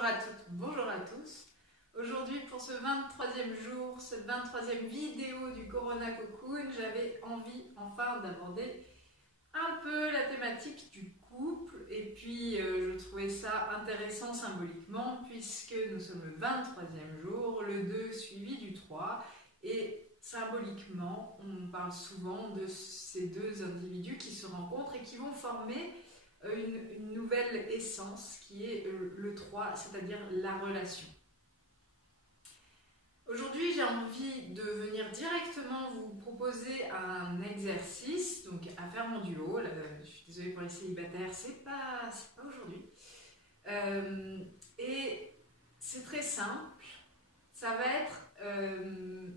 Bonjour à toutes, bonjour à tous. Aujourd'hui, pour ce 23e jour, cette 23e vidéo du Corona Cocoon, j'avais envie enfin d'aborder un peu la thématique du couple. Et puis, je trouvais ça intéressant symboliquement puisque nous sommes le 23e jour, le 2 suivi du 3. Et symboliquement, on parle souvent de ces deux individus qui se rencontrent et qui vont former une nouvelle essence qui est le 3, c'est-à-dire la relation. Aujourd'hui, j'ai envie de venir directement vous proposer un exercice, donc à faire mon duo. Là, je suis désolée pour les célibataires, c'est pas aujourd'hui. Et c'est très simple. Ça va être,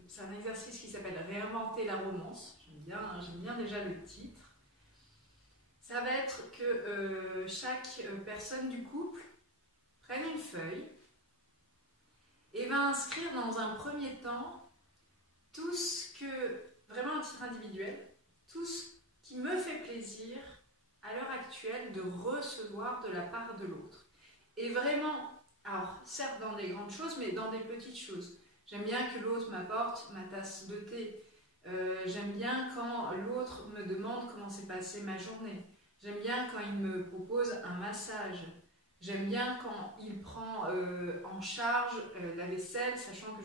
c'est un exercice qui s'appelle réinventer la romance. J'aime bien déjà le titre. Ça va être que chaque personne du couple prenne une feuille et va inscrire dans un premier temps tout ce que, vraiment à titre individuel, tout ce qui me fait plaisir à l'heure actuelle de recevoir de la part de l'autre. Et vraiment, alors certes dans des grandes choses, mais dans des petites choses. J'aime bien que l'autre m'apporte ma tasse de thé. J'aime bien quand l'autre me demande comment s'est passée ma journée. J'aime bien quand il me propose un massage. J'aime bien quand il prend en charge la vaisselle, sachant que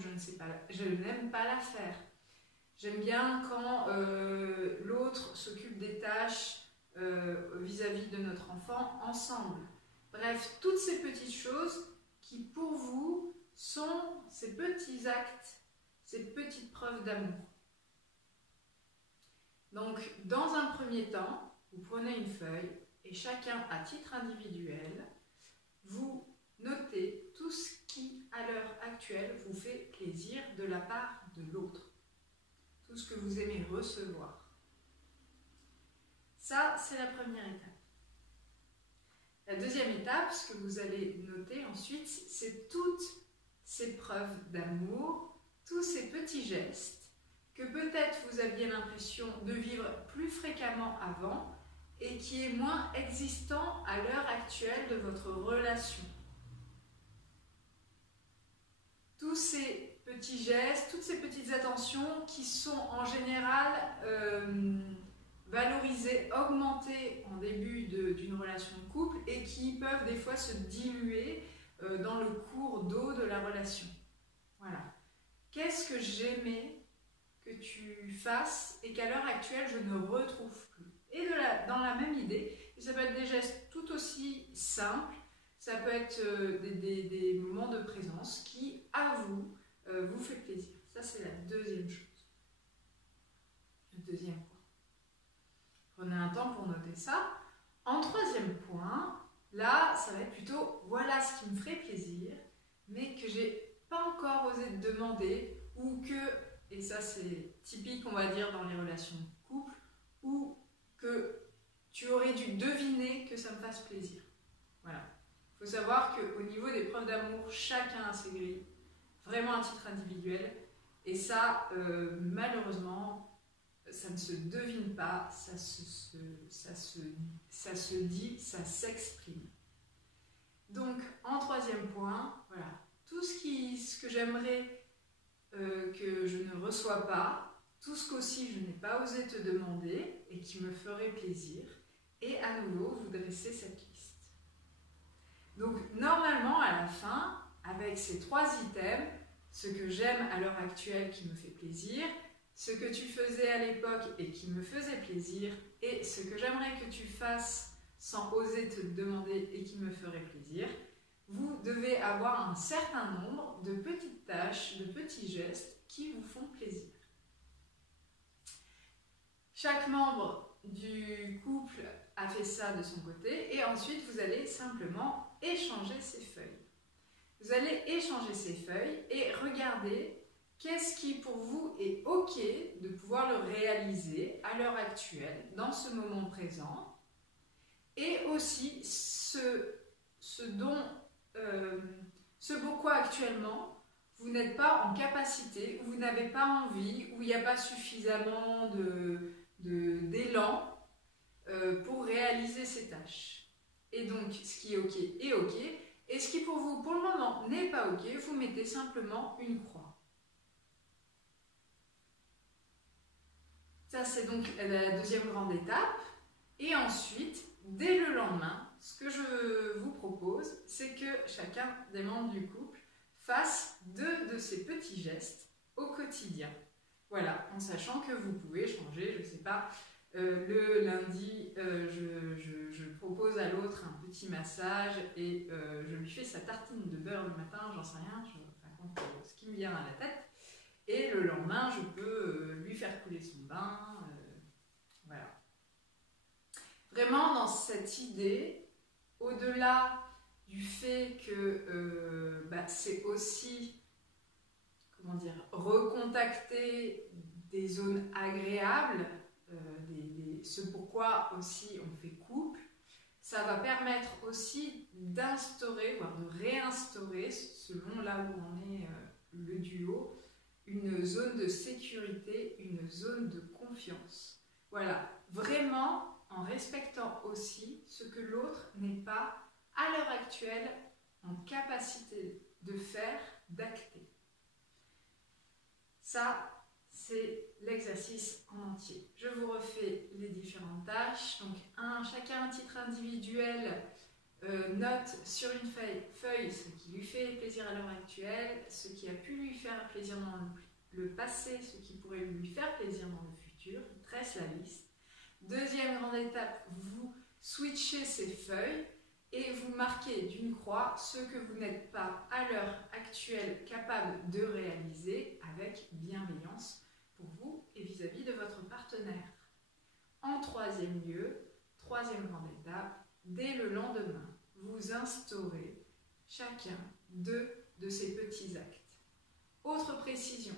je n'aime pas la faire. J'aime bien quand l'autre s'occupe des tâches vis-à-vis de notre enfant ensemble. Bref, toutes ces petites choses qui pour vous sont ces petits actes, ces petites preuves d'amour. Donc, dans un premier temps, vous prenez une feuille et chacun, à titre individuel, vous notez tout ce qui, à l'heure actuelle, vous fait plaisir de la part de l'autre. Tout ce que vous aimez recevoir. Ça, c'est la première étape. La deuxième étape, ce que vous allez noter ensuite, c'est toutes ces preuves d'amour, tous ces petits gestes que peut-être vous aviez l'impression de vivre plus fréquemment avant et qui est moins existant à l'heure actuelle de votre relation. Tous ces petits gestes, toutes ces petites attentions qui sont en général valorisées, augmentées en début d'une relation de couple et qui peuvent des fois se diluer dans le cours d'eau de la relation. Voilà. Qu'est-ce que j'aimais que tu fasses et qu'à l'heure actuelle je ne retrouve plus? Et dans la même idée, ça peut être des gestes tout aussi simples, ça peut être des moments de présence qui, à vous, vous fait plaisir. Ça, c'est la deuxième chose. Le deuxième point. Prenez un temps pour noter ça. En troisième point, là, ça va être plutôt, voilà ce qui me ferait plaisir, mais que j'ai pas encore osé te demander, ou que, et ça c'est typique, on va dire, dans les relations de couple, ou que tu aurais dû deviner que ça me fasse plaisir. Voilà. Il faut savoir qu'au niveau des preuves d'amour, chacun a ses grilles, vraiment à titre individuel. Et ça, malheureusement, ça ne se devine pas, ça se dit, ça s'exprime. Donc, en troisième point, voilà, tout ce que j'aimerais que je ne reçois pas, tout ce qu'aussi je n'ai pas osé te demander et qui me ferait plaisir, et à nouveau vous dressez cette liste. Donc normalement à la fin, avec ces trois items, ce que j'aime à l'heure actuelle qui me fait plaisir, ce que tu faisais à l'époque et qui me faisait plaisir, et ce que j'aimerais que tu fasses sans oser te demander et qui me ferait plaisir, vous devez avoir un certain nombre de petites tâches, de petits gestes qui vous font plaisir. Chaque membre du couple a fait ça de son côté et ensuite vous allez simplement échanger ces feuilles. Vous allez échanger ces feuilles et regarder qu'est-ce qui pour vous est OK de pouvoir le réaliser à l'heure actuelle, dans ce moment présent, et aussi ce pourquoi actuellement vous n'êtes pas en capacité, ou vous n'avez pas envie, ou il n'y a pas suffisamment d'élan pour réaliser ces tâches. Et donc, ce qui est OK est OK, et ce ce qui pour vous, pour le moment, n'est pas OK, vous mettez simplement une croix. Ça, c'est donc la deuxième grande étape. Et ensuite, dès le lendemain, ce que je vous propose, c'est que chacun des membres du couple fasse 2 de ces petits gestes au quotidien. Voilà, en sachant que vous pouvez changer, je ne sais pas, le lundi, je propose à l'autre un petit massage et je lui fais sa tartine de beurre le matin, j'en sais rien, je raconte ce qui me vient à la tête. Et le lendemain, je peux lui faire couler son bain. Voilà. Vraiment, dans cette idée, au-delà du fait que c'est aussi, comment dire, recontacter des zones agréables, ce pourquoi aussi on fait couple, ça va permettre aussi d'instaurer, voire de réinstaurer, selon là où on est le duo, une zone de sécurité, une zone de confiance. Voilà, vraiment en respectant aussi ce que l'autre n'est pas, à l'heure actuelle, en capacité de faire, d'acter. Ça, c'est l'exercice en entier. Je vous refais les différentes tâches. Donc, chacun à titre individuel note sur une feuille ce qui lui fait plaisir à l'heure actuelle, ce qui a pu lui faire plaisir dans le passé, ce qui pourrait lui faire plaisir dans le futur. Il tresse la liste. Deuxième grande étape, vous switchez ces feuilles et vous marquez d'une croix ce que vous n'êtes pas à l'heure actuelle capable de réaliser avec bienveillance pour vous et vis-à-vis de votre partenaire. En troisième lieu, troisième grande étape, dès le lendemain, vous instaurez chacun 2 de ces petits actes. Autre précision,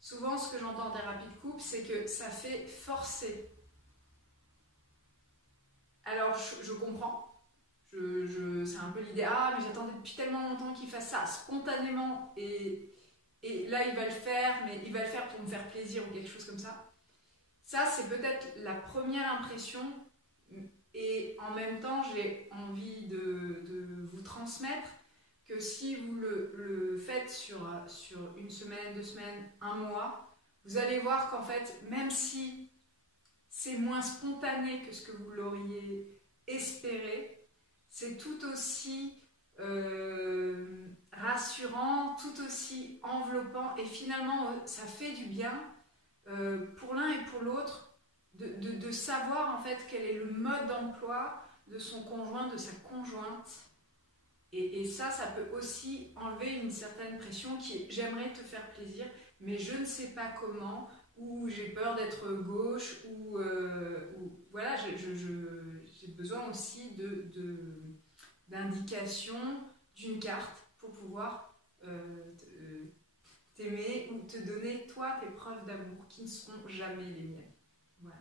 souvent ce que j'entends en thérapie de couple, c'est que ça fait forcer. Alors je comprends, c'est un peu l'idée, ah mais j'attendais depuis tellement longtemps qu'il fasse ça spontanément et là il va le faire, mais il va le faire pour me faire plaisir ou quelque chose comme ça. Ça c'est peut-être la première impression et en même temps j'ai envie de vous transmettre que si vous le faites sur une semaine, 2 semaines, 1 mois, vous allez voir qu'en fait, même si c'est moins spontané que ce que vous l'auriez espéré, c'est tout aussi rassurant, tout aussi enveloppant et finalement ça fait du bien pour l'un et pour l'autre de savoir en fait quel est le mode d'emploi de son conjoint, de sa conjointe. Et ça peut aussi enlever une certaine pression qui est j'aimerais te faire plaisir, mais je ne sais pas comment, ou j'ai peur d'être gauche, ou voilà, j'ai besoin aussi d'indications, d'une carte pour pouvoir t'aimer ou te donner toi tes preuves d'amour qui ne seront jamais les miennes. Voilà.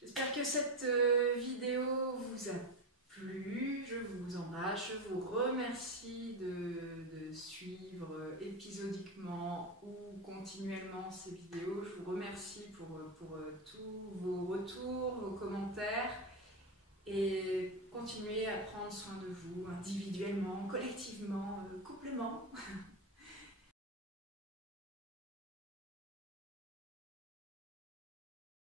J'espère que cette vidéo vous a plu, je vous embrasse, je vous remercie de suivre épisodiquement ou continuellement ces vidéos. Je vous remercie pour tous vos retours, vos commentaires et continuez à prendre soin de vous individuellement, collectivement, couplement.